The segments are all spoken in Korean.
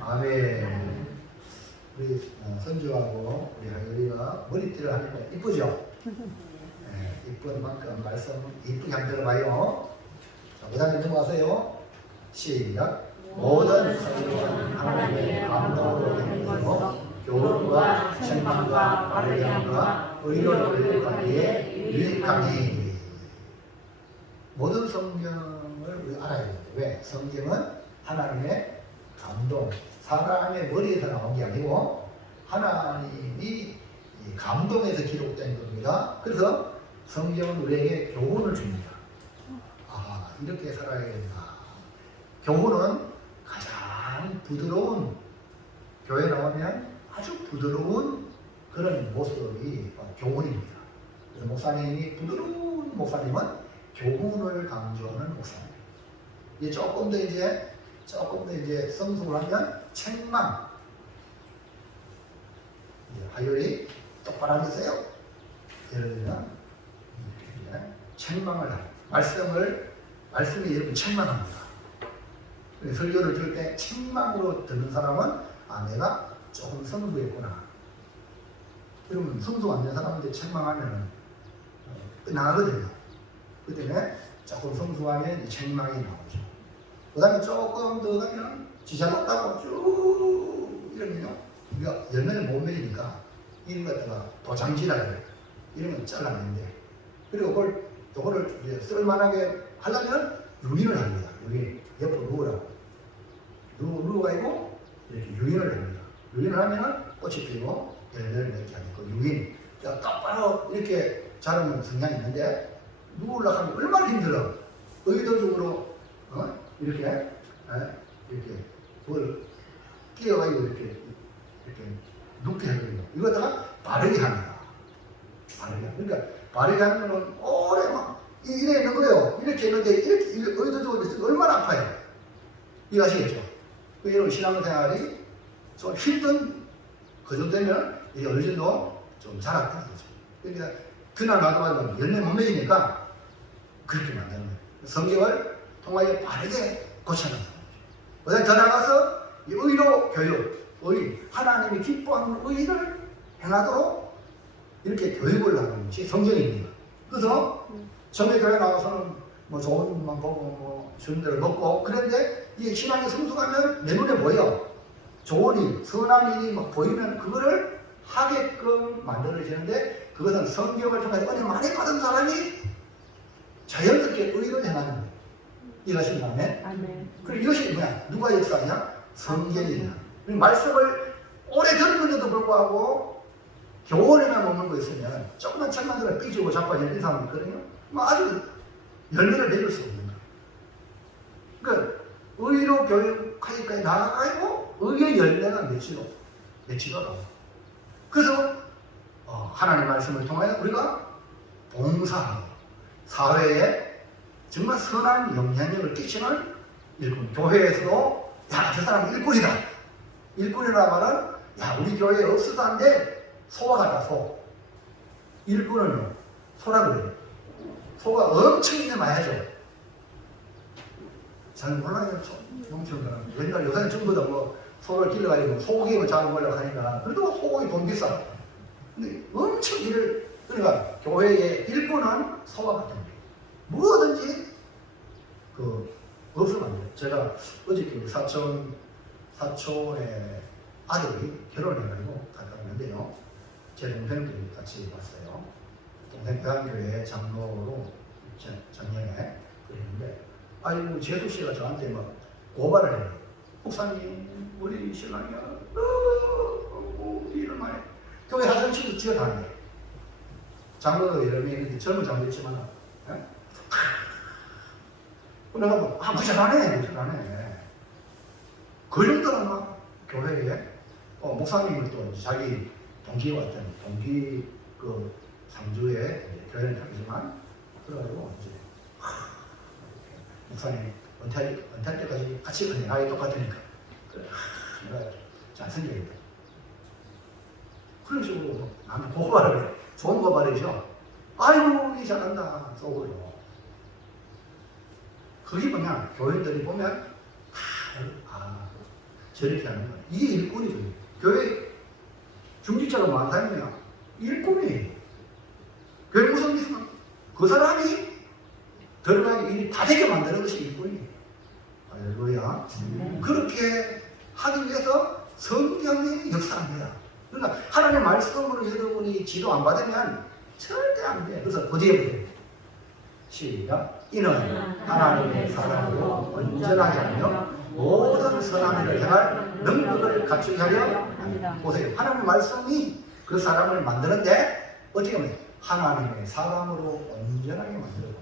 아멘. 우리 선주하고 우리 하율이가 머리띠를 하니까 이쁘죠? 네, 이쁜 만큼 말씀 이쁘게 한번 들어봐요. 자, 그 다음에 넘어가세요. 시작. 모든 성경은 하나님의 감동으로 된 것이고 교훈과 책망과 바르게 함과 의로를 교육하기에 유익하니. 모든 성경을 우리 알아야 돼요. 왜? 성경은 하나님의 감동, 사람의 머리에서 나온 게 아니고 하나님이 감동에서 기록된 겁니다. 그래서 성경은 우리에게 교훈을 줍니다. 아, 이렇게 살아야 된다. 교훈은 가장 부드러운, 교회 나오면 아주 부드러운 그런 모습이 교훈입니다. 그래서 목사님이 부드러운 목사님은 교훈을 강조하는 목사님. 이제 조금 더 이제 성숙을 하면 책망. 하율이 똑바로 앉으세요. 예를 들면 책망을 하고 말씀이 여러분 책망합니다. 설교를 들을 때 책망으로 듣는 사람은 아, 내가 조금 성숙했구나. 그러면 성숙 안 된 사람한테 책망하면 끝나거든요. 그 때문에 조금 성숙하면 이 책망이 나오죠. 그 다음에 조금 더 가면 지쳐졌다고 쭉 이러면요, 우리가 열매를 못 맺으니까 이런 것다가 도장지라를 이런 건 잘라내는데, 그리고 그거를 이제 쓸만하게 하려면 유인을 합니다. 유인. 옆으로 누우라고. 누워가지고 이렇게 유인을 합니다. 유인을 하면 꽃이 피고 열매를 맺게 하는 그 유인. 똑바로 이렇게 자르면 성향이 있는데 누우려고 하면 얼마나 힘들어. 의도적으로 이렇게 그걸 끼워가지고 이렇게 눕게 하거든요. 이거다가 바르게 합니다. 바르게. 그러니까 바르게 하는 거는 오래 막 이래 있는 거예요. 이렇게 있는데 이렇게 의도적으로 있으면 얼마나 아파요. 이거 아시겠죠? 그 여러분 신앙생활이 좀 힘든 그 정도 되면 이 어느 정도 좀 자랐다는 거죠. 그러니까 그날 놔두면 열매 못 맺으니까 그렇게 만드는 거예요. 성경을 통하여 바르게 고쳐놓는 거죠. 그다음에 더 나가서 이 의로 교육, 하나님이 기뻐하는 의를 행하도록 이렇게 교육을 하는 것이 성경입니다. 그래서 정례교회 나와서는 뭐 좋은 것만 보고 뭐 주는 대로 먹고, 그런데 이 신앙이 성숙하면 내 눈에 보여. 좋은 일, 선한 일이 막 보이면 그거를 하게끔 만들어지는데, 그것은 성경을 통해서 은혜 많이 받은 사람이 자연스럽게 의로 행하는 거예요. 이것입니다. 아멘. 그리고 이것이 뭐야? 누가 역사냐? 성경이냐. 말씀을 오래 들었는데도 불구하고 교훈에만 머물고 있으면 조금만 책만 들어 삐지고 자빠지는 사람이 있거든요. 뭐 아주 열매를 맺을 수 없는 거예요. 그러니까 의로 교육하기까지 나아가고 의의 열매가 맺히더라고요. 그래서 하나님의 말씀을 통하여 우리가 봉사하고 사회에 정말 선한 영향력을 끼치는 일꾼. 교회에서도 야, 저 사람은 일꾼이다. 일꾼이라 말은 야, 우리 교회에 없어도 안 돼. 소와 같다, 소. 일꾼은 소라 그래요. 소가 엄청 일을 많이 하죠. 잘 몰라요. 엄청 그런. 옛날 요새는 전부 다 뭐 소를 길러가지고 소고기를 잡아보려고 하니까 그래도 소고기 돈 비싸. 근데 엄청 일을, 그러니까 교회의 일꾼은 소와 같은 거예요. 뭐든지 없으면 안 돼요. 제가 어저께 사촌의 아들이 결혼을 해가지고 갔다 왔는데요. 제 동생들이 같이 왔어요. 동생 대학교에 장로로 작년에 그랬는데, 아이고 재수 씨가 저한테 막 고발을 해요. 목사님, 우리 신랑이야 일을 많이 교회 화장실도 지어 다녀요. 장로도 여러 명 있는데 젊은 장로 있지만 내가 뭐, 그 잘하네. 그 정도는 막 교회에 목사님을 또 자기 동기와 같은 동기 그 상주에 교회를 다니지만 그래가지고 이제 목사님 은퇴할 때까지 같이 은행하기 똑같으니까 그래, 내가 잘 생겨야겠다. 그런 식으로 나는 고발을 해. 좋은 고발이죠. 아이고 이 잘한다 속으로. 그게 뭐냐, 교인들이 보면 저렇게 하는 거예요. 이게 일꾼이죠. 교회 중직자가 많은 사람이야. 일꾼이에요. 교회 무슨 일이야? 그 사람이 들어가기 일이 다 되게 만드는 것이 일꾼이에요. 할렐루야. 그렇게 하기 위해서 성경이 역사합니다. 그러니까 하나님의 말씀으로 여러분이 지도 안 받으면 절대 안 돼. 그래서 어디에 보세요? 시작. 이는 하나님의 사랑으로 온전하게 하며 모든 선한 일을 행할 능력을 갖추게 하려 합니다. 보세요. 하나님의 말씀이 그 사람을 만드는데 어떻게 하면 하나님의 사랑으로 온전하게 만들고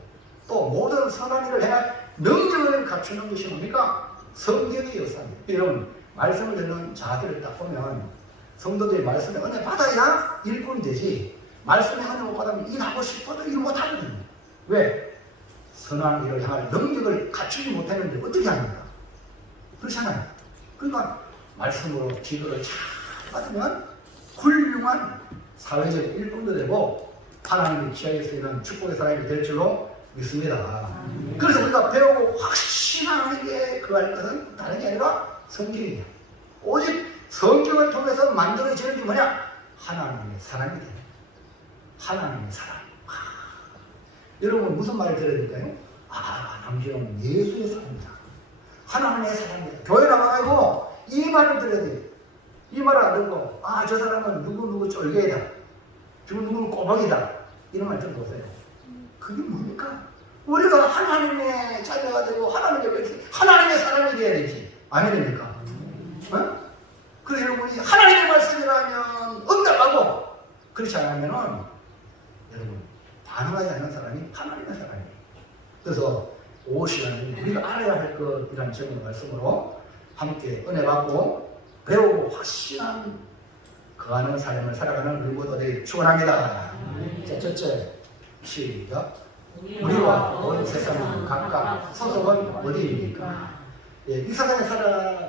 또 모든 선한 일을 행할 능력을 갖추는 것이 뭡니까? 성경의 역사입니다. 여러분 말씀을 듣는 자들을 딱 보면 성도들이 말씀에 은혜 받아야 일꾼이 되지 말씀에 은혜 못 받으면 일하고 싶어도 일 못하거든요. 왜? 선한 일을 향할 능력을 갖추지 못했는데 어떻게 합니까? 그렇잖아요. 그러니까 말씀으로 지도를 잘 받으면 훌륭한 사회적 일꾼도 되고 하나님의 지하에 쓰이는 축복의 사람이 될 줄로 믿습니다. 그래서 우리가 배우고 확신하게 그할 것은 다른 게 아니라 성경이에요. 오직 성경을 통해서 만들어지는 게 뭐냐? 하나님의 사랑이 돼요. 하나님의 사랑. 여러분 무슨 말을 들어야 될까요? 남주영 예수의 사랑입니다. 하나님의 사랑입니다. 교회 나가고 이 말을 들어야 돼요. 이 말을 안 듣고 저 사람은 누구 쫄개이다. 누구는 꼬박이다. 이런 말 좀 보세요. 그게 뭡니까? 우리가 하나님의 자녀가 되고 하나님의 사람이 되어야 되지. 아니됩니까? 그래서 여러분이 하나님의 말씀이라면 응답하고 그렇지 않으면은 여러분 반응하지 않는 사람이 하나님의 사람이에요. 그래서 5시간은 우리가 알아야 할 것이라는 점의 말씀으로 함께 은혜 받고 배우고 확신한 거하는 삶을 살아가는 우리 모두들이 축원합니다. 자, 첫째 시작. 우리와 온 세상은 각각 소속은 어디입니까? 이 세상에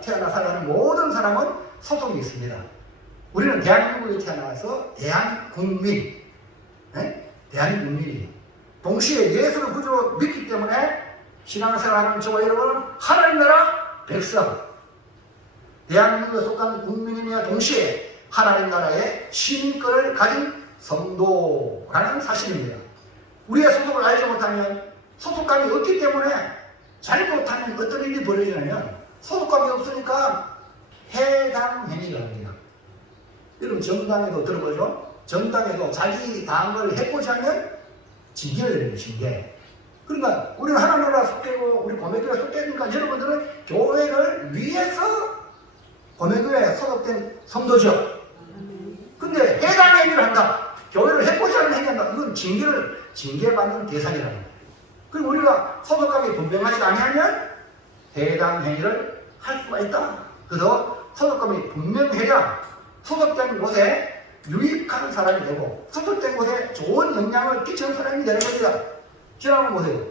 태어나 살아가는 모든 사람은 소속이 있습니다. 우리는 대한민국에 태어나서 대한국민, 대한국민이에요. 동시에 예수를 구주로 믿기 때문에 신앙생활하는 저와 여러분은 하나님 나라 백성, 대한민국에 속한 국민이며 동시에 하나님 나라의 시민권을 가진 성도라는 사실입니다. 우리의 소속을 알지 못하면 소속감이 없기 때문에 잘못하면 어떤 일이 벌어지냐면 소속감이 없으니까 해당 행위가 합니다. 여러분 정당에도 들어보죠? 정당에도 자기 당을 해보자면 징계를 내립니다. 징계. 그러니까 우리는 하나님 나라 속되고 우리 고매교회 속되니까 여러분들은 교회를 위해서 고매교회에 소속된 성도죠. 근데 해당 행위를 한다. 교회를 해보지 않는 행위한다. 이건 징계받는 대상이라는 거예요. 그리고 우리가 소속감이 분명하지 않으면 해당 행위를 할 수가 있다. 그래서 소속감이 분명해야 소속된 곳에 유익한 사람이 되고 소속된 곳에 좋은 영향을 끼치는 사람이 되는 겁니다. 지나가 보세요.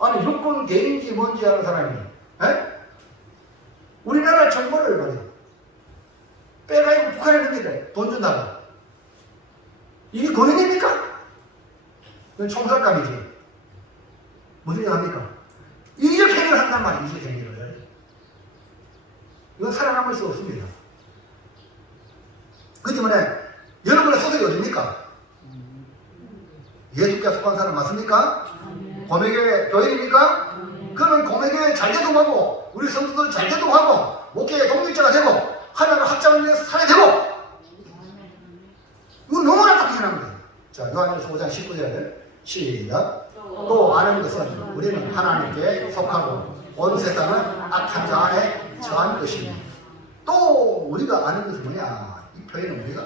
아니 육군 개인지 뭔지 아는 사람이 우리나라 정보를 말이에요. 빼가지고 북한에 있는데 돈 준다고. 이게 거인입니까? 이건 총살감이지. 무슨 일 합니까? 이적 행위를 한단 말이에요. 이적 행위를. 이건 살아남을 수 없습니다. 그 때문에 여러분의 소속이 어디입니까? 예수께 속한 사람 맞습니까? 고매교회 교인입니까? 그러면 고매교회 잘 되도록 하고 우리 성도들 잘 되도록 하고 목회의 동력자가 되고 하나님 확장을 위해서 살아야 되고 이거 너무나 당연한 거예요. 자, 요한일서 5장 19절 시작. 또 아는 것은 우리는 하나님께 속하고 온 세상은 악한 자 안에 처한 것입니다. 또 우리가 아는 것은 뭐냐? 이 표현은 우리가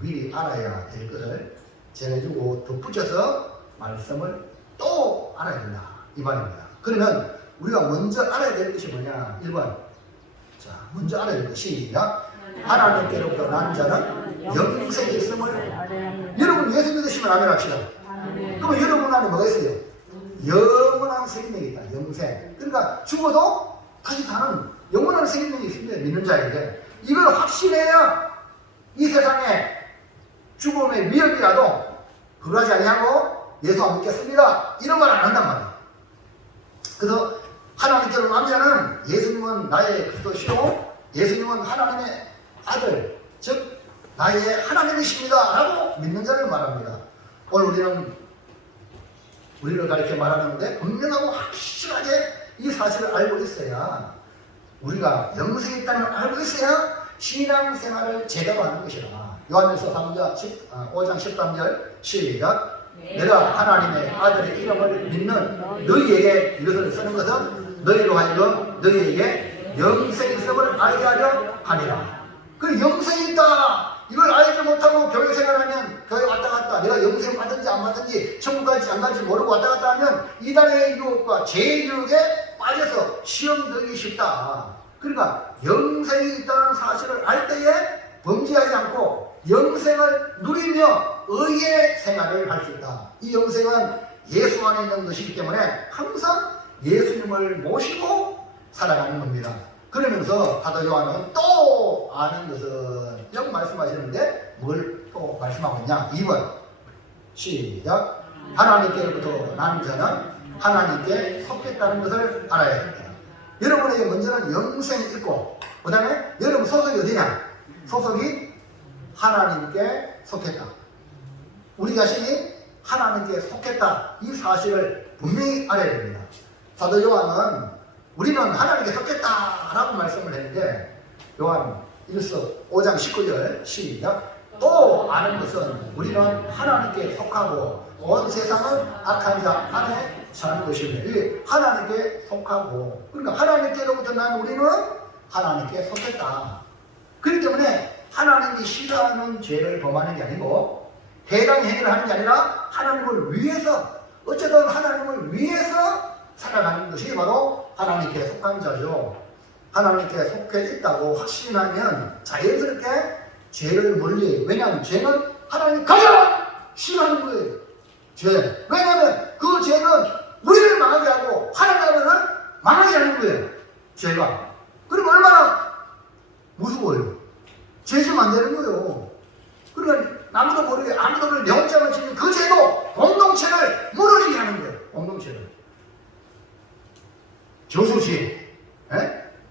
미리 알아야 될 것을 전해주고 덧붙여서 말씀을 또 알아야 된다. 이 말입니다. 그러면 우리가 먼저 알아야 될 것이 뭐냐? 1번. 자, 먼저 알아야 될 것이 하나님께로부터 난 자는 영생이 있음을. 여러분 예수 믿으시면 아멘 합시다. 그러면 여러분 안에 뭐가 있어요? 영원한 생명이 있다. 영생. 그러니까 죽어도 다시 사는 영원한 생명이 있습니다. 믿는 자에게. 이걸 확신해야 이 세상에 죽음의 위협이라도 굴하지 아니하고 예수 안 믿겠습니다. 이런 말 안 한단 말이에요. 그래서 하나님께로 남자는 예수님은 나의 그리스도시요 예수님은 하나님의 아들 즉 나의 하나님이십니다 라고 믿는 자를 말합니다. 오늘 우리를 가르쳐 말하는데 분명하고 확실하게 이 사실을 알고 있어야 우리가 영생이 있다는 걸 알고 있어야 신앙생활을 제대로 하는 것이라. 요한일서 5장 13절 시작. 내가 하나님의 아들의 이름을 믿는 너희에게 이것을 쓰는 것은 너희로 하여금 너희에게 영생이 있음을 알게 하려 하니라. 그 영생이 있다 이걸 알지 못하고 교회 생활하면 교회 왔다 갔다 내가 영생 받든지 안 받든지 천국 갈지 안 갈지 모르고 왔다 갔다 하면 이단의 유혹과 죄의 유혹에 빠져서 시험 들기 쉽다. 그러니까 영생이 있다는 사실을 알 때에 범죄하지 않고 영생을 누리며 의의 생활을 할 수 있다. 이 영생은 예수 안에 있는 것이기 때문에 항상 예수님을 모시고 살아가는 겁니다. 그러면서 사도 요한은 또 아는 것은 영 말씀하시는데 뭘 또 말씀하고 있냐? 2번 시작. 하나님께로부터 난 자는 하나님께 속했다는 것을 알아야 됩니다. 여러분에게 먼저는 영생이 있고 그 다음에 여러분 소속이 어디냐? 소속이 하나님께 속했다. 우리 자신이 하나님께 속했다. 이 사실을 분명히 알아야 됩니다. 사도 요한은 우리는 하나님께 속했다라고 말씀을 했는데 요한 1서 5장 19절 시작. 또 아는 것은 우리는 하나님께 속하고 온 세상은 악한 자 안에 사는 것이며 하나님께 속하고 그러니까 하나님께로부터 난 우리는 하나님께 속했다. 그렇기 때문에 하나님이 싫어하는 죄를 범하는 게 아니고 해당 행위를 하는 게 아니라 하나님을 위해서 어쨌든 하나님을 위해서 살아가는 것이 바로 하나님께 속한 자죠. 하나님께 속해 있다고 확신하면 자연스럽게 죄를 멀리 왜냐하면 죄는 하나님이 가장 싫어하는 거예요. 죄. 왜냐하면 그 죄는 우리를 망하게 하고 하나님을 망하게 하는 거예요. 죄가. 그럼 얼마나 무서워요. 죄 지면 안 되는 거예요. 그러니까 아무도 모르게 아무도 모르게 내 혼자만 지면 그 죄도 공동체를 무너지게 하는 거예요. 공동체를. 저수지.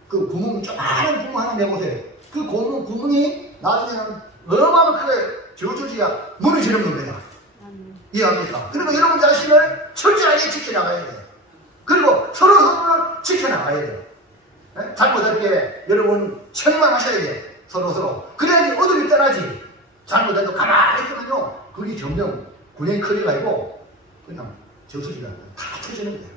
그 구멍, 조그마한 구멍 하나 내보세요. 그 구멍이 나중에는 얼마나 크게 저수지가 무너지는 겁니다. 이해합니까? 그리고 여러분 자신을 철저하게 지켜나가야 돼요. 그리고 서로를 지켜나가야 돼요. 잘못할 때 여러분 책망하셔야 돼요. 서로. 그래야지 어둠이 떠나지. 잘못해도 가만히 있으면요. 그게 점점 균형이 커져가지고 그냥 저수지가 다 터지는 거예요.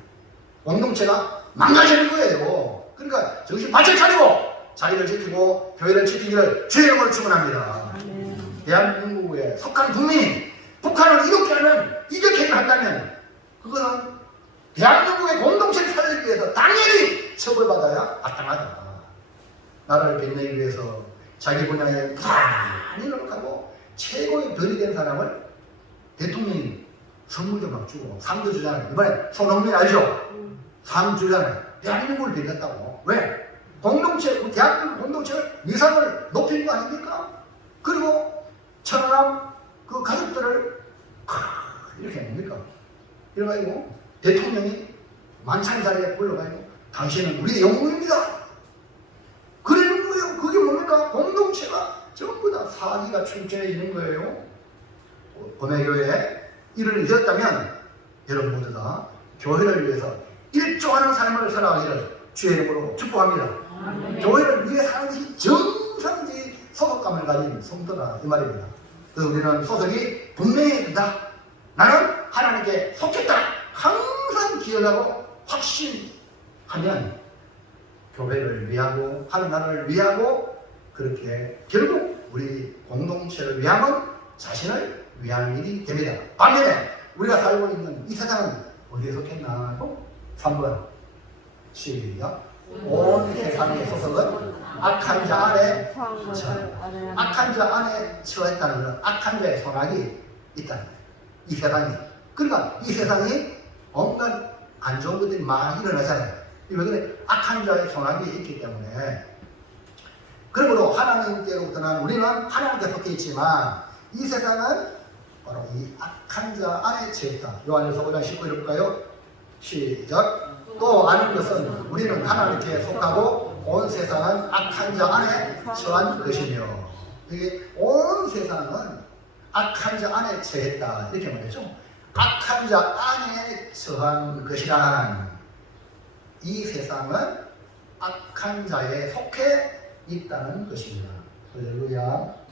공동체가 망가지는 거예요. 그러니까 정신 바짝 차리고 자기를 지키고 교회를 지키기를 주의 이름으로 축원합니다. 대한민국에 속한 국민이 북한을 이렇게 한다면 그거는 대한민국의 공동체를 살리기 위해서 당연히 처벌받아야 마땅하다. 나라를 빛내기 위해서 자기 분야에 많이 노력하고 최고의 별이 된 사람을 대통령이 선물도 막 주고 상도 주잖아요. 이번에 손흥민 알죠? 상 주잖아요. 대한민국을 빛냈다고. 왜? 대한민국 공동체를 위상을 높이는 거 아닙니까? 그리고 천안함 그 가족들을 이렇게 뭡니까? 이래가지고 대통령이 만찬 자리에 불러가지고 당신은 우리의 영웅입니다. 그러는 거예요. 그게 뭡니까? 공동체가 전부 다 사기가 충천해지는 거예요. 범해교회에 이를 잊었다면 여러분 모두 다 교회를 위해서 일조하는 삶을 살아가기를 주의 이름으로 축복합니다. 교회를 위해 사는 것이 정상적인 소속감을 가진 성도다 이 말입니다. 그래서 우리는 소속이 분명히 있다. 나는 하나님께 속했다. 항상 기억하고 확신하면 교회를 위하고 하는 나라를 위하고 그렇게 결국 우리 공동체를 위하면 자신을 위하는 일이 됩니다. 반면에 우리가 살고 있는 이 세상은 어디에 속했나? 3번 시작. 온 세상의 소속은 악한 자 안에 처했다. 악한 자 안에 처했다는 것은 악한 자의 손아귀 있다는 거예요. 이 세상이. 그러니까 이 세상이 온갖 안 좋은 것들이 많이 일어나잖아요. 왜 그래? 악한 자의 손아귀에 있기 때문에. 그러므로 하나님께로부터 난 우리는 하나님께 속해 있지만 이 세상은 바로 이 악한 자 안에 처했다. 요한일서 5장 19절 볼까요? 시작. 또 아는 것은 우리는 하나님께 속하고 온 세상은 악한 자 안에 처한 것이며, 이게 온 세상은 악한 자 안에 처했다 이렇게 말했죠. 악한 자 안에 처한 것이란, 이 세상은 악한 자에 속해 있다는 것입니다. 할렐루야.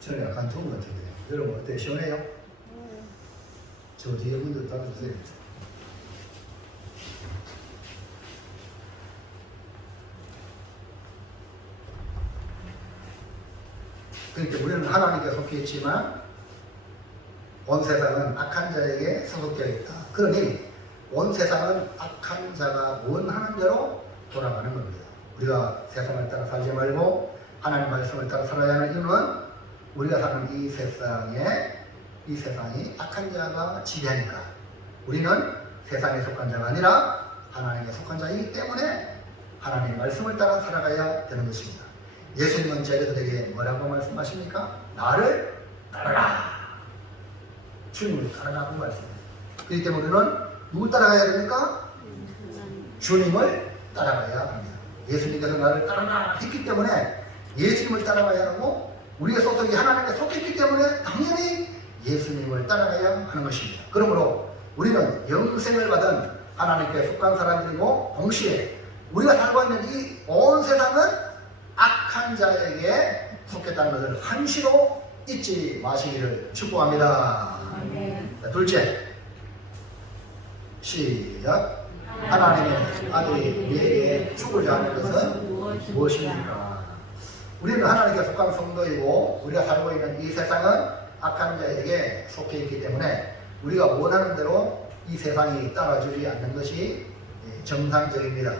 저는 약간 더운 것 같은데요. 여러분 어때요? 시원해요? 저 뒤에 분들 닫아주세요. 그러니까 우리는 하나님께 속해 있지만 온 세상은 악한 자에게 소속되어 있다. 그러니 온 세상은 악한 자가 원하는 대로 돌아가는 겁니다. 우리가 세상을 따라 살지 말고 하나님 말씀을 따라 살아야 하는 이유는 우리가 사는 이 세상이 악한 자가 지배하니까, 우리는 세상에 속한 자가 아니라 하나님에 속한 자이기 때문에 하나님의 말씀을 따라 살아가야 되는 것입니다. 예수님은 제자들에게 뭐라고 말씀하십니까? 나를 따르라. 주님을 따르라고 말씀해요. 그렇기 때문에 우리는 누구 따라가야 됩니까? 주님을 따라가야 합니다. 예수님께서 나를 따르라 했기 때문에 예수님을 따라가야 하고, 우리의 소속이 하나님께 속했기 때문에 당연히 예수님을 따라가야 하는 것입니다. 그러므로 우리는 영생을 받은 하나님께 속한 사람들이고, 동시에 우리가 살고 있는 이 온 세상은 악한 자에게 속했다는 것을 한시로 잊지 마시기를 축복합니다. 자, 둘째, 시작. 하나님의 아들이 우리에게 주고자 하는 것은 무엇입니까? 우리는 하나님께 속한 성도이고, 우리가 살고 있는 이 세상은 악한 자에게 속해 있기 때문에 우리가 원하는 대로 이 세상이 따라주지 않는 것이 정상적입니다.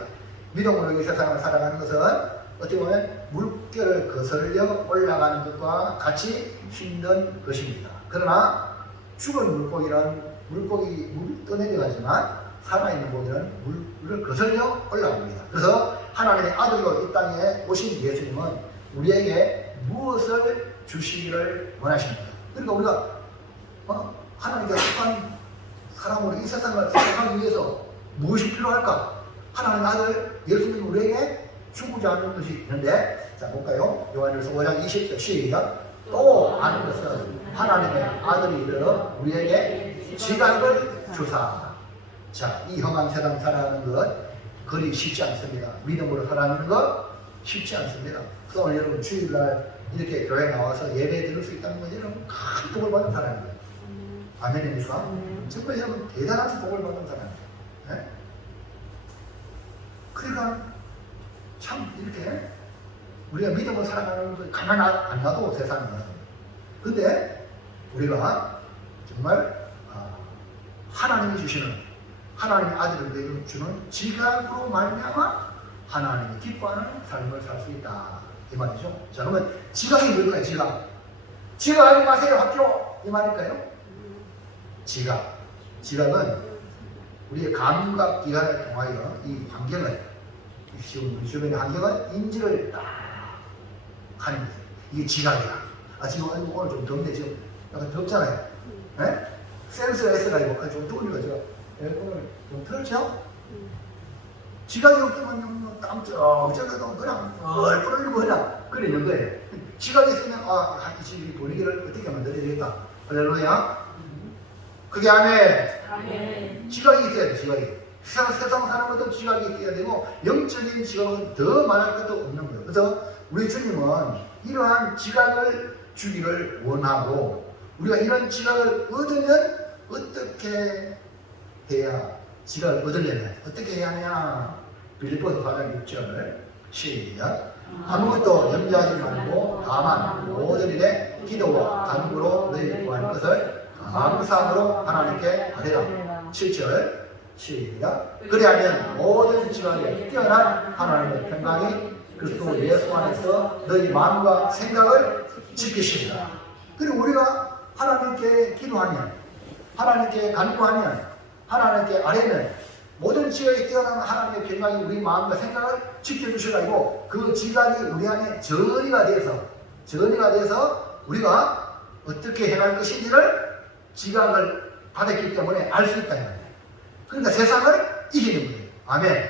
믿음으로 이 세상을 살아가는 것은 어떻게 보면 물결을 거슬려 올라가는 것과 같이 힘든 것입니다. 그러나 죽은 물고기는 물을 떠내려가지만 살아있는 고기는 물을 거슬려 올라옵니다. 그래서 하나님의 아들로 이 땅에 오신 예수님은 우리에게 무엇을 주시기를 원하십니다. 그러니까 우리가 하나님께 속한 사람으로 이 세상을 살아가기 위해서 무엇이 필요할까? 하나님의 아들 예수님이 우리에게 주고자 하는 것이 있는데, 자 볼까요? 요한일서 5장 20절 시작. 또 아는 것은 하나님의 아들이 이르러 우리에게 지각을 주사. 자, 이 험한 세상 살아가는 것 그리 쉽지 않습니다. 믿음으로 살아가는 것 쉽지 않습니다. 그래서 오늘 여러분 주일날 이렇게 교회 나와서 예배 드릴 수 있다는 건 여러분 큰 복을 받은 사람입니다. 아멘입니까? 정말 여러분 대단한 복을 받은 사람입니다. 네? 그러니까 참 이렇게 우리가 믿음으로 살아가는 걸 가만 안 놔도 세상은. 근데 우리가 정말 하나님이 주시는, 하나님의 아들을 주는 지각으로 말미암아 하나님이 기뻐하는 삶을 살 수 있다 이 말이죠. 자, 그러면 지각이 뭘까요? 지각하지 마세요 학교 이 말일까요? 지각은 우리의 감각 기관을 통하여 이 환경을, 우리 주변의 환경을 인지를 딱 하는 거예요. 이게 지각이야. 지금 오늘 좀 덥네. 지금 약간 덥잖아요. 네? 센스가 있어가지고 좀 더우니까 제가 에어컨을 좀 틀었죠? 지각이 없으면 땀 쩍쩍해도 그냥 얼굴 그냥 그러는 거예요. 지각이 있으면 이 집이 분위기를 어떻게 만들어야 되겠다. 할렐루야. 그게 아멘. 지각이 있어야 돼. 지각이. 세상 사는 것도 지각이 있어야 되고, 영적인 지각은 더 말할 것도 없는 거예요. 그래서 우리 주님은 이러한 지각을 주기를 원하고, 우리가 이런 지각을 얻으면 어떻게 해야 지각을 얻으려면 어떻게 해야 하냐? 빌립보서 4장 6절 시작. 아무것도 염려하지 말고 다만 모든 일에 기도와 간구로 너희 구하는 것을 감사함으로 하나님께 아뢰라. 7절 시작. 그리하면 모든 지각에 뛰어난 하나님의 평강이 그리스도 예수 안에서 너희 마음과 생각을 지키십니다. 그리고 우리가 하나님께 기도하면, 하나님께 간구하면, 하나님께 아뢰면 모든 지각이 뛰어난 하나님의 평강이 우리 마음과 생각을 지켜주셔가지고 그 지각이 우리 안에 전이가 돼서 우리가 어떻게 해갈 것인지를 지각을 받았기 때문에 알 수 있다. 그러니까 세상을 이기는 거예요. 아멘.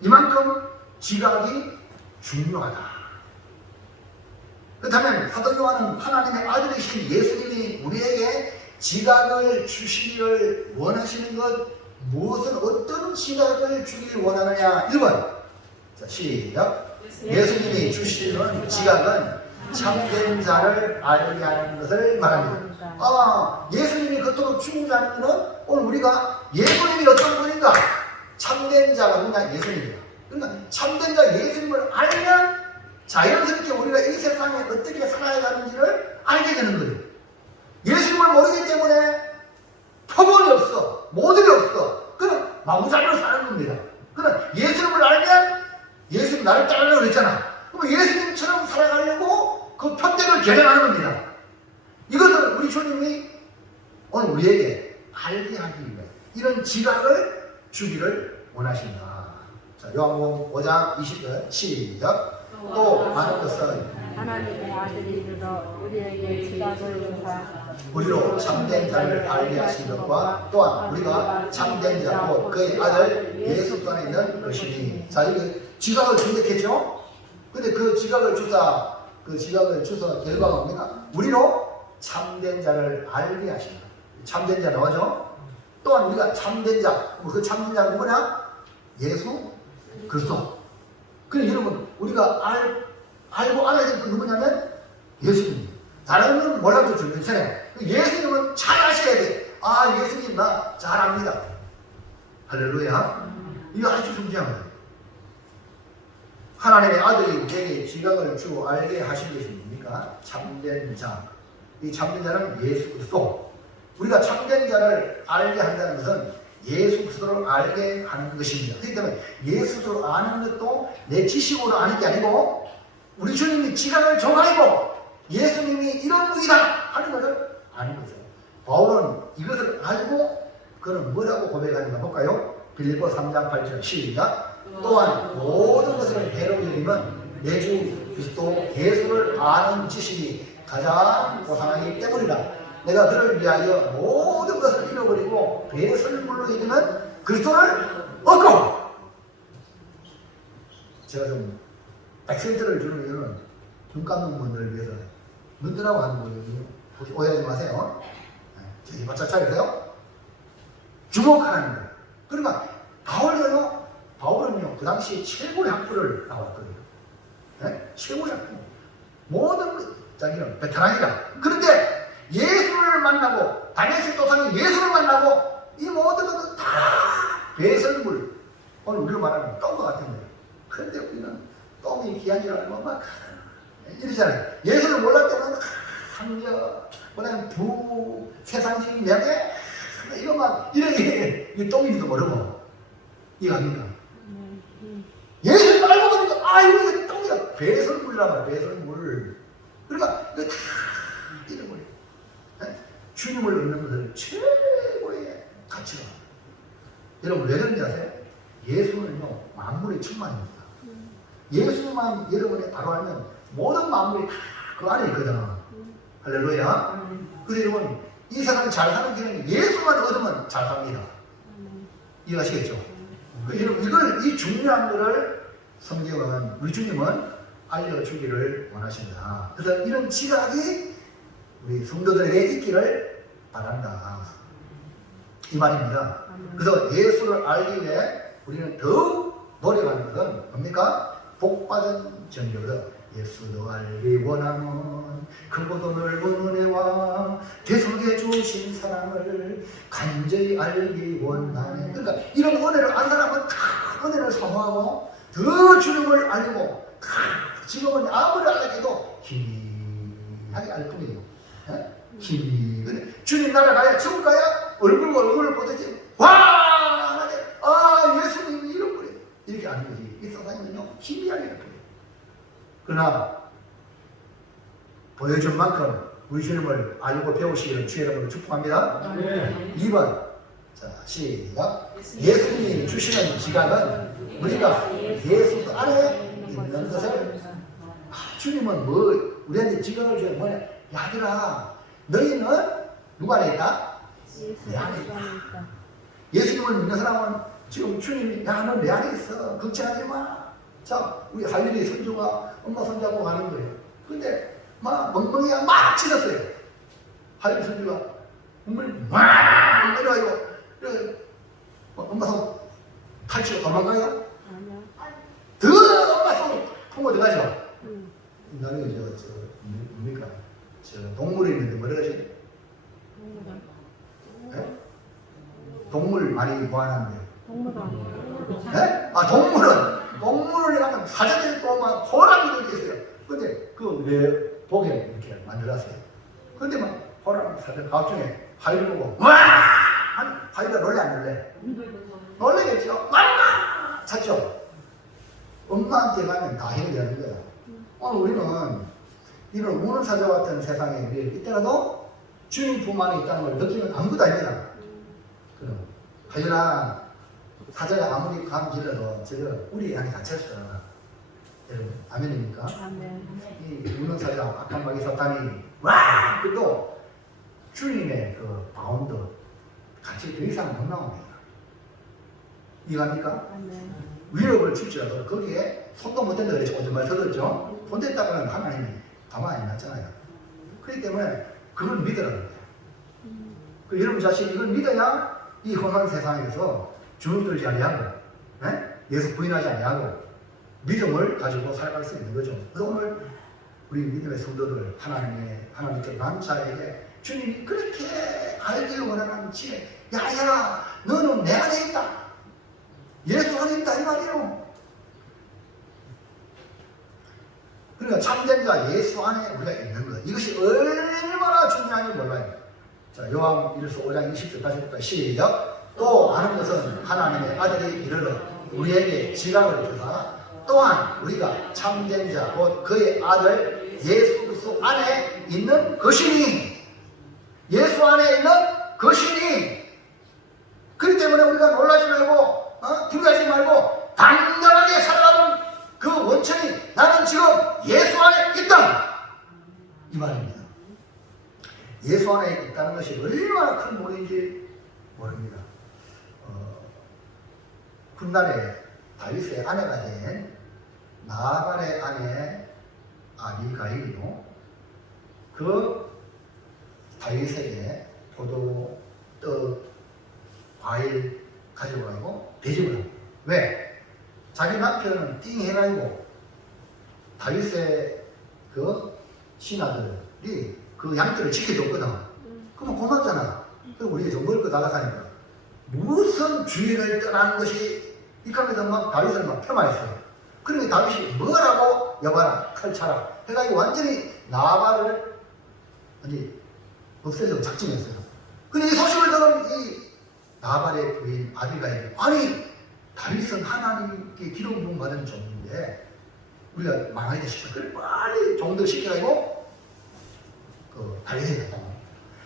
이만큼 지각이 중요하다. 그렇다면 사도 요한은 하나님의 아들이신 예수님이 우리에게 지각을 주시기를 원하시는 것, 무엇은 어떤 지각을 주기를 원하느냐? 1번. 자, 시작. 예수님이 주시는 지각은 참된 자를 알게 하는 것을 말합니다. 예수님이 그토록 중요하는 것은 오늘 우리가 예수님이 어떤 분인가? 참된 자가 누구냐? 예수님이다. 그러니까 참된 자 예수님을 알면 자연스럽게 우리가 이 세상에 어떻게 살아야 하는지를 알게 되는 거예요. 예수님을 모르기 때문에 표본이 없어, 모델이 없어. 그럼 마구잡이로 사는 겁니다. 그럼 예수님을 알면 예수님 나를 따르려고 그랬잖아. 그럼 예수님처럼 살아가려고 그 편대를 개량하는 겁니다. 이것을 우리 주님이 오늘 우리에게 알게 하기 위해 이런 지각을 주기를 원하신다. 자, 요한복음 5장 20절 시작. 또 많은 것은 하나님의 아들이 이르러 우리에게 지각을 주사 우리로 참된 자를 알게 하신 것과 또한 우리가 참된 자고 그의 아들 예수 안에 있는 것이니. 자, 이거 지각을 준댔겠죠? 근데 그 지각을 주사 결과가 뭡니까? 우리로 참된 자를 알게 하신다. 참된 자 나오죠? 또한 우리가 참된 자, 그 참된 자는 뭐냐? 예수 그리스도. 그래 여러분 우리가 알고 알아야 될 건 누구냐면 예수님. 다른 건 몰라도 괜찮아요. 예수님은 잘 아셔야 돼. 예수님 나 잘합니다. 할렐루야. 이거 아주 중요한 거예요. 하나님의 아들이 우리에게 지각을 주고 알게 하신 것이 뭡니까? 참된 자. 이 참된 자는 예수 그리스도. 우리가 참된 자를 알게 한다는 것은 예수 그리스도를 알게 하는 것입니다. 그렇기 때문에 예수를 아는 것도 내 지식으로 아는 게 아니고 우리 주님이 지각을 정하고 예수님이 이런 분이다 하는 것을 아는 거죠. 바울은 이것을 알고 그는 뭐라고 고백하는가 볼까요? 빌립보 3장 8절 시작. 또한 모든 것을 배로 여기면 내 주 그리스도 예수를 아는 지식이 가장 고상하기 때문이다. 내가 그를 위하여 모든 것을 잃어버리고 배설물로 이기는 그리스도를 얻고. 제가 좀 액센트를 주는 이유는 눈 감는 분들을 위해서 눈 뜨라고 하는 거거든요. 혹시 오해하지 마세요. 저기 바짝 차리세요. 주목하는 거예요. 그러니까 바울은요 그 당시에 최고의 학부를 나왔거든요. 네? 최고의 학부. 모든 자기는 베테랑이다. 그런데 예수를 만나고 다메섹 도상이 예수를 만나고 이 모든 것은 다 배설물, 오늘 우리로 말하면 똥과 같은 거예요. 그런데 우리는 똥이 귀한 줄 알고 막 이러잖아요. 예수를 몰랐을 때는 학력, 그다음에 부, 세상적인 명예 이거 막 이렇게 이 똥인지도 모르고 이거 아닙니까? 예수를 알고 보니까 이거 똥이야. 배설물이란 말이야. 배설물. 그러니까 이거 다 잃어버려. 주님을 얻는 것을 최고의 가치로. 여러분 왜 그런지 아세요? 예수는요 만물의 충만입니다. 예수만 여러분이 바로 알면 모든 만물이 다 그 안에 있거든. 할렐루야. 그래서 여러분 이 세상을 잘 사는 길은 예수만 얻으면 잘 삽니다. 이해하시겠죠? 여러분 이 중요한 것을 성경은 우리 주님은 알려주기를 원하신다. 그래서 이런 지각이 우리 성도들에게 있기를 바란다. 이 말입니다. 그래서 예수를 알기 위해 우리는 더욱 노력하는 것은 뭡니까? 복받은 정죄거든. 예수도 알기 원하면 크고도 넓은 은혜와 대속해 주신 사랑을 간절히 알기 원하네. 그러니까 이런 은혜를 안 사람은 다 은혜를 사모하고 더 주님을 알고 지금은 아무리 알아도 희미하게 알 뿐이에요. 희미하게. 주님 나라 가야 지금 가야 얼굴과 얼굴을 보듯이 환하게 예수님이 이런 분이에요. 이렇게 아는 거지. 이 세상은요 희미하게 알 뿐이에요. 그러나 보여준 만큼 우리 주님을 알고 배우시기를 주의 이름으로 축복합니다. 2번. 자, 시작. 예수님이 주시는 지각은 우리가 예수 안에 있는 것을 주님은 뭐 우리한테 지각을 줘야 뭐냐? 야들아, 너희는 누구 안에 있다? 내 안에 있다. 예수님을 믿는 사람은 지금 주님이 야, 너 내 안에 있어. 걱정하지 마. 자, 우리 할머니 손주가 엄마 손잡고 가는 거예요. 근데 막 멍멍이가 막 짖었어요. 할머니 손주가 멍멍이 막 내려가지고 엄마 손 탈취고 도망가요? 더 엄마 손 통고 들어가죠? 나중에 뭡니까? 동물이 있는데 뭐라 그러지? 네? 동물 많이 보완하는데. 네? 아, 동물을 가면 사자들이 또 막 호랑이도 있어요. 근데 왜 보게 이렇게 만들었어요? 근데 막 호랑 사자 가중에 하이를 보고 와! 하이가 놀래 안 놀래? 놀래겠죠? 엄마! 찾죠? 엄마한테 가면 다 해결되는 거야. 오늘 우리는 이런 우는 사자 같은 세상에 있더라도 주님 품 안에 있다는 걸 느끼면 아무것도 아닙니다. 그럼 하여나 사자가 아무리 감 질러도 저거 우리 안에 갇혔어. 여러분 아멘입니까? 아멘. 이 우는 사자 악한 마귀 사탄이 와! 그래도 주님의 그 바운드 같이 더 이상 못 나옵니다. 이해갑니까? 아멘. 위협을 줄지라도 거기에 손도 못 댄다 그랬죠. 어제 말 들었죠? 손 댔다가는 하나님이 가만히 안 놨잖아요. 그렇기 때문에 그걸 믿으라는 거예요. 그 여러분 자신이 이걸 믿어야 이 험한 세상에서 주눅 들지 아니하고 예수 부인하지 아니하고 믿음을 가지고 살아갈 수 있는 거죠. 그래서 오늘 우리 믿음의 성도들 하나님께 남자에게 주님이 그렇게 알기를 원하는 지혜 야야 너는 내 안에 있다. 예수 안에 있다 이 말이에요. 그러니까 참된 자 예수 안에 우리가 있는 것 이것이 얼마나 중요한지 몰라요. 자, 요한일서 5장 20절까지부터 시작. 또 아는 것은 하나님의 아들이 이르러 우리에게 지각을 주사 또한 우리가 참된 자 곧 그의 아들 예수 그리스도 안에 있는 것이니 예수 안에 있는 것이니 그렇기 때문에 우리가 놀라지 말고 두려워하지 말고 당당하게 살아가는 그 원천이 나는 지금 예수 안에 있다 이 말입니다. 예수 안에 있다는 것이 얼마나 큰 복인지 모릅니다. 훗날에 다윗의 아내가 된 나발의 아내 아비가일이요. 그 다윗에게 포도, 떡, 과일 가지고 가고 대접을 합니다. 왜? 자기 남편은 띵 해가지고 다윗의 그 신하들이 그 양떼를 지켜줬거든. 그러면 고맙잖아. 그럼 우리가 좀 먹을 거 달라가니까 무슨 주인을 떠나는 것이 이까면서 막 다윗을 막 폄하했어요. 그러니까 다윗이 뭐라고 여봐라 칼차라 해가지고 완전히 나발을 없애려고 작정했어요. 근데 이 소식을 들은 이 나발의 부인 아비가일 아니 다윗은 하나님께 기름 부음 받은 종인데 우리가 망하게 싶어. 그래 빨리 종들 시켜가지고 그 다윗에게 갔다.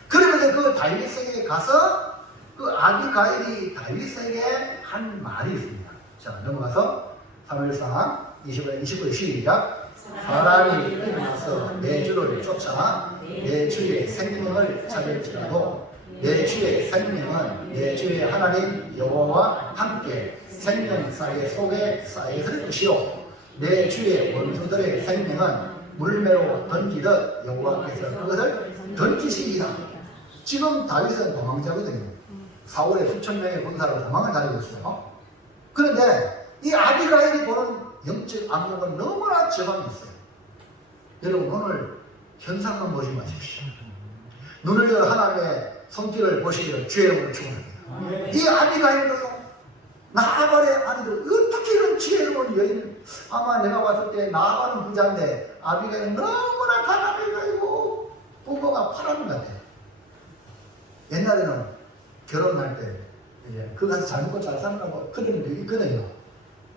그러면서 그 다윗에게 가서 그 아비가일이 다윗에게 한 말이 있습니다. 자 넘어가서 사무엘상 25절 시작. 사람이 일어나서 내 주를 쫓아 내 주의 생명을 찾을지라도 내 주의 생명은 내 주의 하나님 여호와와 함께 생명사의 속에 쌓여 있을 것이요 내 주의 원수들의 생명은 물매로 던지듯 여호와께서 그것을 던지시리라. 지금 다윗은 도망자거든요. 사울의 수천 명의 군사로 도망을 다니고 있어요. 그런데 이 아비가일이 보는 영적 악몽은 너무나 저감이 있어요. 여러분 오늘 현상만 보지 마십시오. 눈을 열어 하나님의 손길을 보시기를 주의 이름으로 축원합니다. 이 아비가일도요. 나발의 아내들 어떻게 이런 지혜로운 여인 아마 내가 봤을 때 나발은 부자인데 아비가일은 너무나 가난해가지고 부모가 파란 것 같아요. 옛날에는 결혼할 때 그 가서 잘 먹고 잘 사는 거 그들은 여기 있거든요.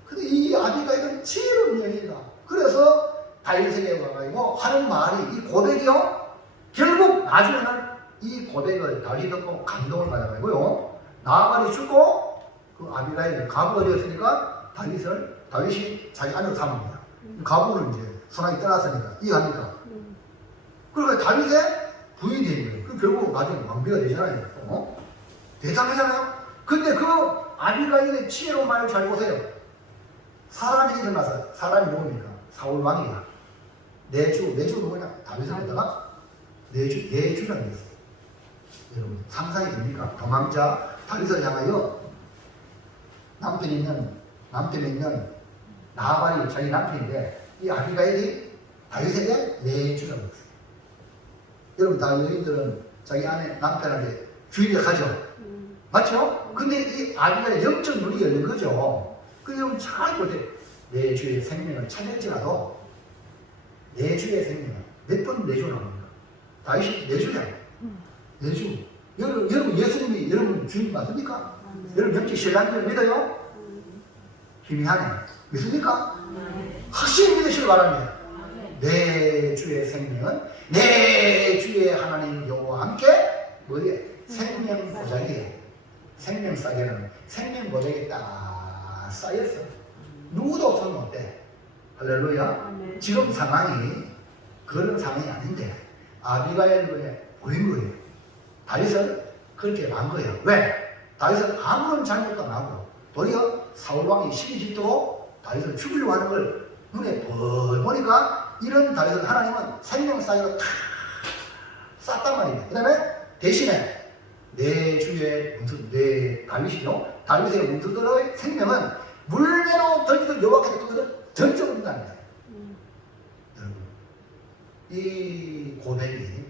근데 이 아비가일은 지혜로운 여인이다. 그래서 다윗에게 와가지고 하는 말이 이 고백이요. 결국 나중에는 이 고백을 다윗이 듣고 감동을 받아가지고요. 나발이 죽고 그 아비가일이 과부가 되었으니까 다윗이 자기 아내로 삼습니다. 과부는 이제 소나기 떠났으니까 이해합니까? 그러니까 다윗의 부인이 된 거예요. 그 결국 나중에 왕비가 되잖아요. 대단하잖아요. 근데 그 아비가일의 지혜로운 말을 잘 보세요. 사람이 일어나서 사람이 누굽니까? 사울 왕이야. 내주 누구냐? 다윗에다가 내주라는 게 있어요. 여러분 상상이 됩니까? 도망자 다윗을 향하여 남편에 있는 나발이 자기 남편인데 이 아비가일이 다윗에게 내주라고 했어요. 여러분 다 여인들은 자기 아내 남편한테 주의를 하죠. 맞죠? 근데 이 아비가일의 영적 눈이 열린 거죠. 그래서 여러분 잘 보세요. 내 주의 생명을 찾을지라도 내 주의 생명을 몇 번 내주랍니까? 다윗이 내주냐? 내주. 여러분 예수님이 여러분 주님 맞습니까? 여러분 영적 신랑님을 믿어요? 희미하네. 믿습니까? 확실히 믿으시길 바랍니다. 내 주의 생명은 내 주의 하나님 여호와와 함께 뭐에? 생명 보장이에요. 생명 싸개는 생명 보장이 딱 쌓였어. 누구도 없으면 어때? 할렐루야. 지금 상황이 그런 상황이 아닌데 아비가일 눈에 보인 거예요. 다윗은 그렇게 한 거예요. 왜? 다윗은 아무런 잘못도 안 하고 도리어 사울왕이 시기 질투로 다윗을 죽이려고 하는 걸 눈에 벌 보니까 이런 다윗은 하나님은 생명 싸개로 탁 쌌단 말입니다. 그 다음에 대신에 내 주의 문수, 내 다윗이요. 다윗의 문수들의 생명은 물매로 던지던 여호와께서 그것을 던져버린답니다. 여러분, 이 고백이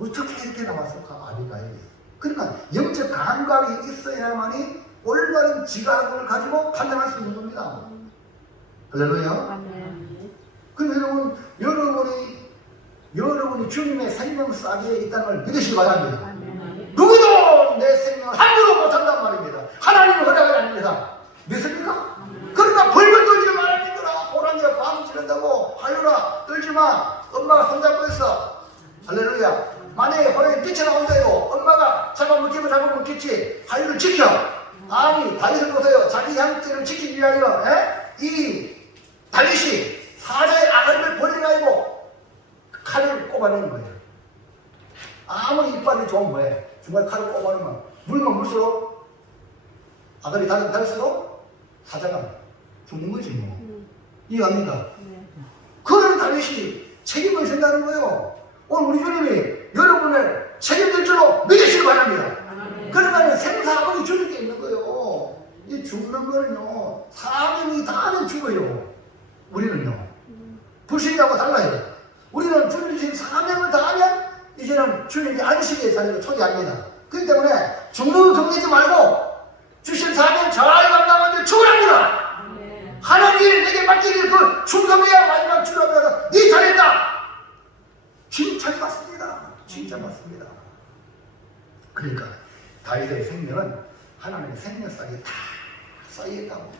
어떻게 이렇게 나왔을까? 아비가일이. 그러니까 영적 감각이 있어야만이 올바른 지각을 가지고 판단할 수 있는 겁니다. 할렐루야. 그럼 여러분이 주님의 생명 싸기에 있다는 걸 믿으시기 바랍니다. 누구도 내 생명을 함부로 못한단 말입니다. 하나님은 허락을 안 합니다. 믿습니까? 그러나 벌벌 떨지 말아야 호랑이가 밤 지른다고 하유라 떨지마. 엄마가 손잡고 있어. 할렐루야. 만약에 호랑이 뛰쳐나온다요. 엄마가 잡아먹기면 잡아먹겠지. 하유를 지켜. 아니 다윗을 보세요. 자기 양떼를 지키기 위하여 이 다윗이 사자의 아가리를 벌려가지고 칼을 꼽아내는 거예요. 아무리 이빨이 좋은 뭐예요. 중간에 칼을 꼽아내면 물면 물수록 아가리 달수록 사자가 죽는 거지 뭐. 이해합니까? 그런 다윗이 책임을 진다는 거예요. 오늘 우리 주님이 여러분을 책임질 줄로 믿으시기 바랍니다. 그러면 생사하고 죽을 게 있는 거예요. 이 죽는 거는요, 사명이 다 하면 죽어요. 우리는요, 불신자하고 달라요. 우리는 주님 주신 사명을 다 하면 이제는 주님이 안식의 자리로 초대합니다. 그렇기 때문에 죽는 거 겁내지 말고 주신 사명 잘 감당하는데 죽으랍니다. 하나님 내게 맡기는 그 충성해야 마지막 주로 앞에서 네 잘했다. 칭찬 받습니다. 칭찬 받습니다. 그러니까 다윗의 생명은 하나님의 생명상에 다 쌓여있다고.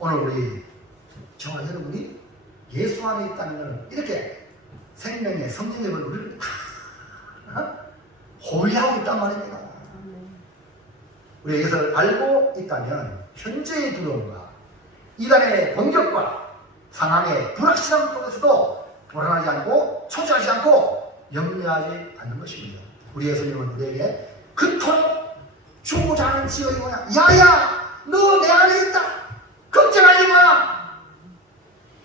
오늘 우리 저와 여러분이 예수 안에 있다는 것은 이렇게 생명의 성령의 우리를 다 호위하고 있단 말입니다. 우리가 이것을 알고 있다면 현재의 두려움과 이단의 공격과 상황의 불확실함 속에서도 불안하지 않고 초조하지 않고 염려하지 않는 것입니다. 우리 예수님은 우리에게 그토록 주고자 하는 지역이 뭐냐? 야야 너 내 안에 있다. 걱정하지 마.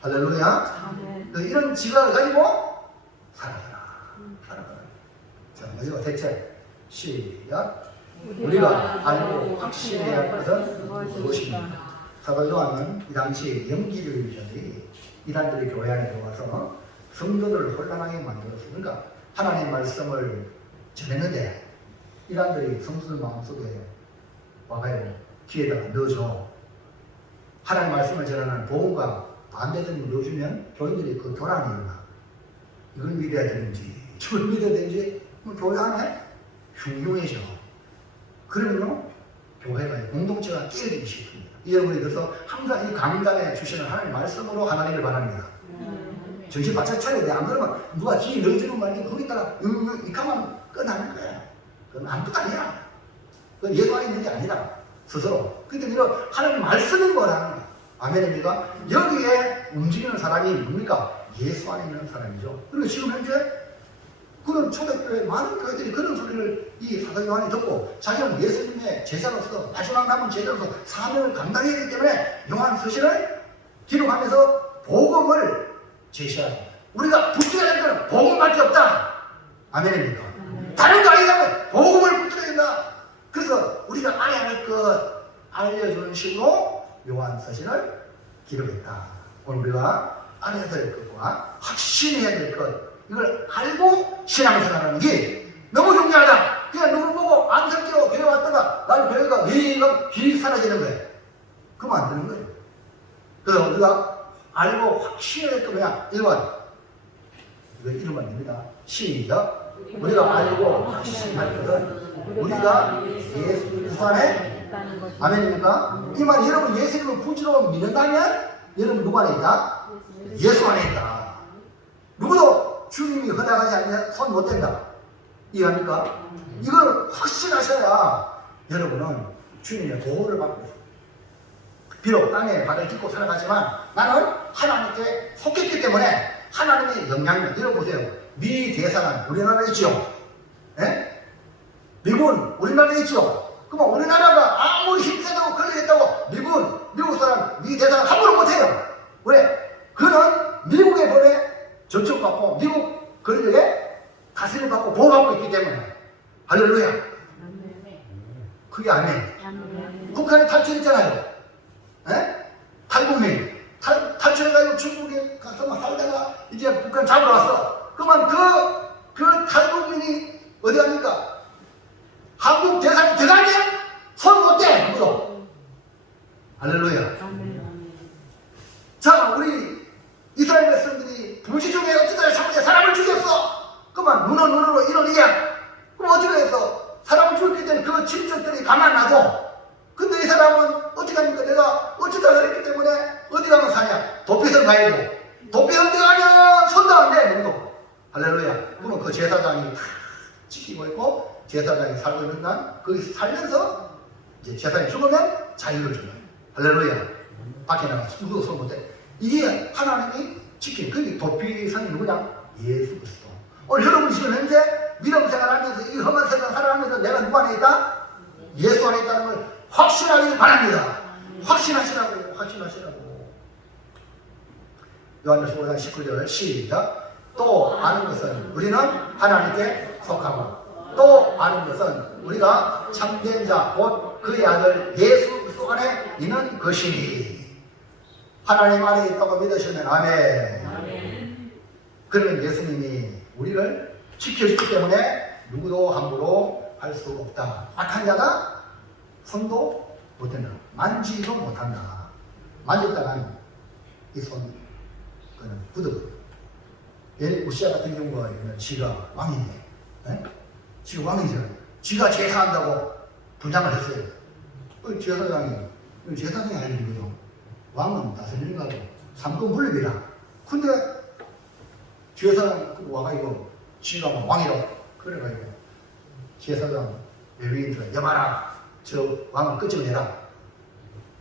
할렐루야. 이런 지각을 가지고 살아가라. 살아가라. 자, 마지막 대책 시작. 우리가 알고 확신해야 할 것은 무엇입니까? 사도 요한은 이 당시 영기주의자들이 이단들이 교회 안에 들어와서 성도들을 혼란하게 만들었어요. 그러니까 하나님 말씀을 전했는데 이단들이 성도들 마음속에 와가지고 귀에다가 넣어줘. 하나님 말씀을 전하는 복음과 반대되는 걸 넣어주면 교인들이 그 교란이 일어나. 이걸 믿어야 되는지 저걸 믿어야 되는지 교회 안에 흉흉해져. 그러면요 교회가 공동체가 깨어지기 쉽습니다. 여러분이 그래서 항상 이 강단에 주시는 하나님 말씀으로 하나님을 바랍니다. 정신 바짝 차려야 돼. 안 그러면 누가 지 넣어주는 말이 거기다가 이까만 끝나는 거야. 그건 아무것도 아니야. 그건 예수 안에 있는 게 아니라 스스로. 그러니까 이거 하나님 말씀인 거라는 거야. 아멘입니까? 여기에 움직이는 사람이 뭡니까? 예수 안에 있는 사람이죠. 그리고 지금 현재 그런 초대교회 많은 교회들이 그런 소리를 이 사도 요한이 듣고 자기는 예수님의 제자로서 마지막 남은 제자로서 사명을 감당해야 하기 때문에 요한 서신을 기록하면서 복음을 제시하는 거예요. 우리가 붙들어야 될 것은 복음밖에 없다. 아멘입니까? 다른 거 아니라면 복음을 붙들어야 된다. 그래서 우리가 알아야 할 것 알려주는 식으로 요한 서신을 기록했다. 오늘 우리가 알아야 될 것과 확신해야 될 것, 이걸 알고 신앙생활하는 게 너무 중요하다. 그냥 누구 보고 안성기로 교회 왔다가 나는 교회가 왜 길이 사라지는 거예요. 그러면 안 되는 거예요. 그래서 우리가 알고 확신해야 될 거 뭐냐? 1번. 이거 이름만 됩니다. 시작. 우리가 알고 확신할 것은 우리가 예수 그리스도 안에 아멘입니까? 이 말 여러분 예수님을 구주로 믿는다면 여러분 누구 안에 있다? 예수 안에 있다. 누구도 주님이 허락하지 않으면 손 못 댄다. 이해합니까? 이걸 확신하셔야 여러분은 주님의 보호를 받고 있습니다. 비록 땅에 발을 딛고 살아가지만 나는 하나님께 속했기 때문에 하나님의 영향력, 여러분 보세요. 미 대사관 우리나라에 있죠. 예? 미군 우리나라에 있죠. 그러면 우리나라가 아무리 힘세다고 걸리겠다고 미국 사람 미 대사관 함부로 못해요. 왜? 그는 미국의 법에 저촉받고 미국 권력에 다스림 받고 보호받고 있기 때문에. 할렐루야. 그게 아멘. 북한이 탈출했잖아요. 예? 탈북민 탈출해가지고 중국에 가서 막 살다가 이제 북한 잡으러 왔어. 그러면 그 탈북민이 어디 갑니까? 한국 대사관에 들어가냐? 손 못 대! 누구도. 할렐루야. 자, 우리 이스라엘 백성들이 불지 중에 어쩌다 참으에 사람을 죽였어. 그러면 눈으로 이런 이야. 그럼 어떻게 해서 사람을 죽였기 때문에 그 친척들이 가만 놔둬. 근데 이 사람은 어떻게 합니까? 내가 어쩌다 그랬기 때문에 어디 가면 사냐? 도피성 가야 돼. 도피성 들어가면 손도 안 돼. 누구도. 할렐루야. 그러면 그 제사장이 지키고 있고 제사장이 살고 있는 날 거기서 살면서 이제 제사장이 죽으면 자유를 주는. 할렐루야. 밖에 나가서 누구도 손 못 대. 이게 하나님이 지킨 그게 도피성이 누구냐? 예수 그리스도. 오늘 여러분 지금 현재 믿음 생활하면서 이 험한 세상 살아가면서 내가 누구 안에 있다? 예수 안에 있다는 걸 확신하길 바랍니다. 확신하시라고요. 확신하시라고. 요한일서 5장 19절 시작. 또 아는 것은 우리는 하나님께 속하고 또 아는 것은 우리가 참된 자 곧 그의 아들 예수 그리스도 안에 있는 것이니. 하나님 안에 있다고 믿으시면 아멘. 그러면 예수님이 우리를 지켜주기 때문에 누구도 함부로 할 수 없다. 악한 자가 손도 못 된다. 만지도 못한다. 만졌다간 이 손, 그는 굳어버려. 우시아 같은 경우는 지가 왕이네. 네? 지가 왕이잖아요. 지가 제사한다고 분장을 했어요. 제사장이 아닌 거예요. 왕은 다스리는 거고 삼권 분립이라. 근데 제사장 와가지고 지가 왕이라고 그래가지고 제사장 레위인들 여봐라. 저 왕을 끄집어내라.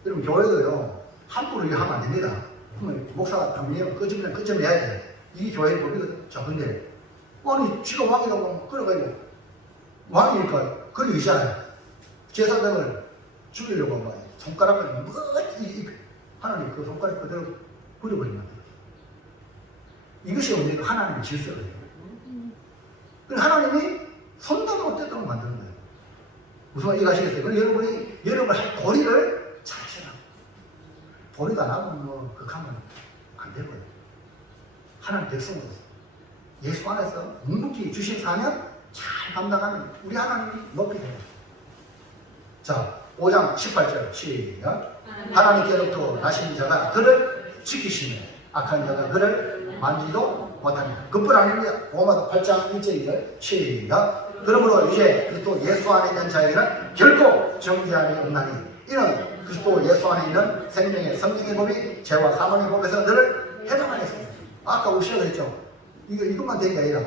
여러분 교회도요 함부로 이거 하면 안 됩니다. 그러면 목사가 당연히 끄집어내야 돼. 이 교회의 법이거든. 자 근데 아니 지가 왕이라고 그래가지고 왕이니까 걸리잖아요. 제사장을 죽이려고 한 거예요. 손가락을 하나님 그 손가락 그대로 부려버리는 거예요. 이것이 우리가 하나님의 질서예요. 하나님이 손도 못 떼도록 만드는 거예요. 무슨 말 이해하시겠어요? 그럼 여러분이 할 도리를 잘 하시라. 도리가 안 하고 뭐 극하면 안 되고요. 하나님 백성으로서 예수 안에서 묵묵히 주신 사명 잘 감당하면 우리 하나님이 높이 돼요. 자, 5장 18절 시작. 하나님께로부터 나신 자가 그를 지키시며 악한 자가 그를 만지도 못하냐. 그뿐 아닙니다. 로마서 8장 1절 시작. 그러므로 이제 그리스도 예수 안에 있는 자에게는 결코 정죄함이 없나니 이는 그리스도 예수 안에 있는 생명의 성령의 법이 죄와 사망의 법에서 너를 해방하였습니다. 아까 우시가 그랬죠. 이것만 된 게 아니라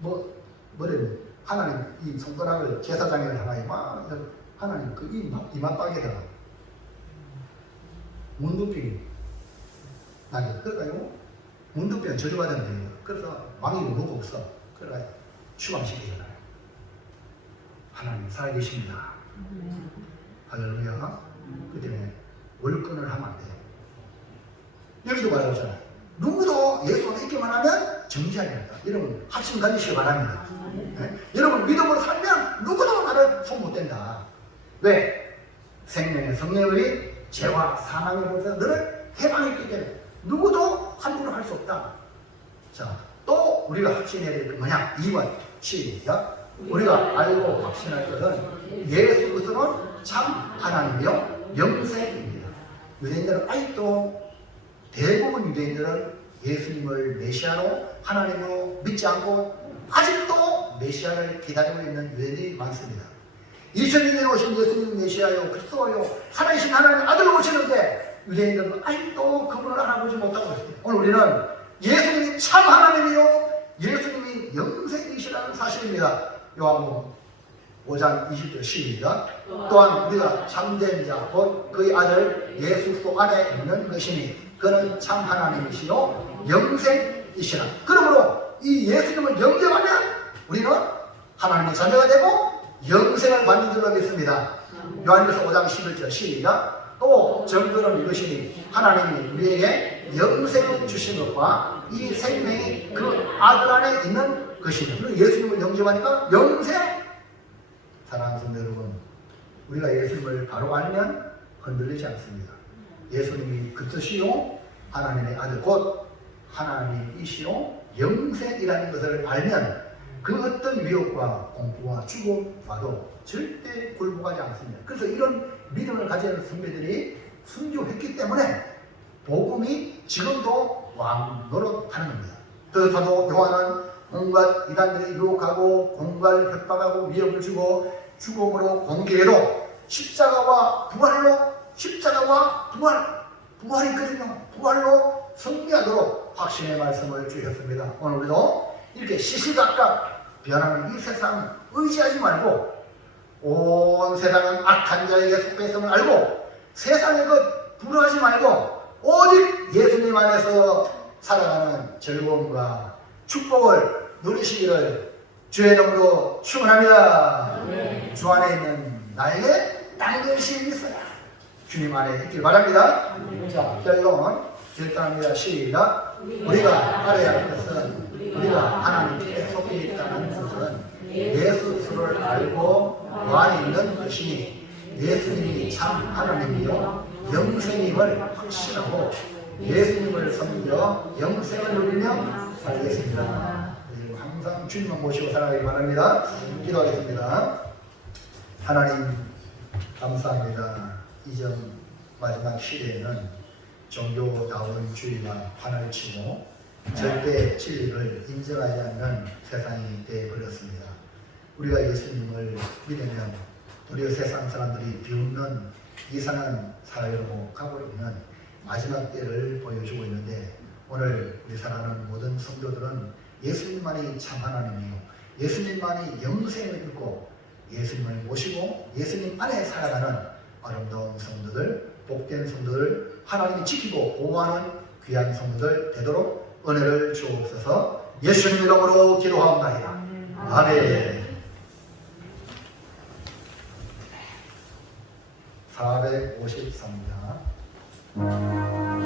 뭐래요? 하나님 이 손가락을 제사장에 하나에 막 하나님 그 이마박에다가 문둥병이 나게 그래가지고 문둥병 저주받은 거예요. 그래서 왕이 누구 없어. 그래가지고 추방시키잖아요. 하나님 살아계십니다. 할렐루야. 그 때문에 월권을 하면 안 돼요. 여기도 말하잖아요. 누구도 예수 믿기만 하면 정지하게 한다. 여러분 확신 가지시기 바랍니다. 네? 여러분 믿음으로 살면 누구도 나를 손 못 댄다. 왜? 생명의 성령이 죄와 사망으로부터 너를 해방했기 때문에 누구도 함부로 할 수 없다. 자, 또 우리가 확신해야 될 게 뭐냐? 2번 시작. 우리가 알고 확신할 것은 예수 그리스도는 참 하나님이요 영생입니다. 유대인들은 아직도 대부분 유대인들은 예수님을 메시아로 하나님으로 믿지 않고 아직도 메시아를 기다리고 있는 유대인들이 많습니다. 2000년에 오신 예수님 메시아요 그리스도요 살아계신 하나님의 아들로 오시는데 유대인들은 아직도 그분을 알아보지 못하고 있습니다. 오늘 우리는 예수님이 참 하나님이요 예수님이 영생이시라는 사실입니다. 요한복음 5장 20절 시입니다. 또한 우리가 참된 자 곧 그의 아들 예수 그리스도 안에 있는 것이니 그는 참 하나님이시요 영생이시라. 그러므로 이 예수님을 영접하면 우리는 하나님의 자녀가 되고 영생을 받는 줄로 믿습니다. 요한일서 5장 11절 시작. 또 증거는 이것이니 하나님이 우리에게 영생을 주신 것과 이 생명이 그 아들 안에 있는 것이니. 그리고 예수님을 영접하니까 영생. 사랑하는 성도 여러분, 우리가 예수님을 바로 알면 흔들리지 않습니다. 예수님이 그리스도시요 하나님의 아들 곧 하나님이시요 영생이라는 것을 알면 그 어떤 위협과 공포와 죽음과도 절대 굴복하지 않습니다. 그래서 이런 믿음을 가진 선배들이 순교했기 때문에 복음이 지금도 왕노릇하는 겁니다. 그 사도 요한은 온갖 이단들이 유혹하고 공갈 협박하고 위협을 주고 죽음으로 공개해도 십자가와 부활로 부활이 있거든요. 부활로 승리하도록 확신의 말씀을 주셨습니다. 오늘 우리도 이렇게 시시각각 변하는 이 세상 의지하지 말고 온 세상은 악한 자에게 속했음을 알고 세상의 것 불허하지 말고 오직 예수님 안에서 살아가는 즐거움과 축복을 누리시기를 주의 이름으로 축원합니다. 주 안에 있는 나에게 당근시 있어야 주님 안에 있길 바랍니다. 자, 결론 결단합니다. 시작. 우리가 알아야 할 것은 우리가 하나님께 속해 있다는 것은 예수 그리스도를 알고 그 안에 있는 것이니 예수님이 참 하나님이요 영생임을 확신하고 예수님을 섬겨 영생을 누리며 살겠습니다. 항상 주님만 모시고 살아가기 바랍니다. 기도하겠습니다. 하나님 감사합니다. 이전 마지막 시대에는 종교다운 주의가 판을 치고 절대 진리를 인정하지 않는 세상이 되어버렸습니다. 우리가 예수님을 믿으면 우리 세상 사람들이 비웃는 이상한 사회로 가고 있는 마지막 때를 보여주고 있는데 오늘 우리 사랑하는 모든 성도들은 예수님만이 참 하나님이요 예수님만이 영생을 믿고 예수님을 모시고 예수님 안에 살아가는 아름다운 성도들, 복된 성도들, 하나님이 지키고 보호하는 귀한 성도들 되도록 은혜를 주옵소서. 예수님 이름으로 기도하옵나이다. 아멘. 453입니다.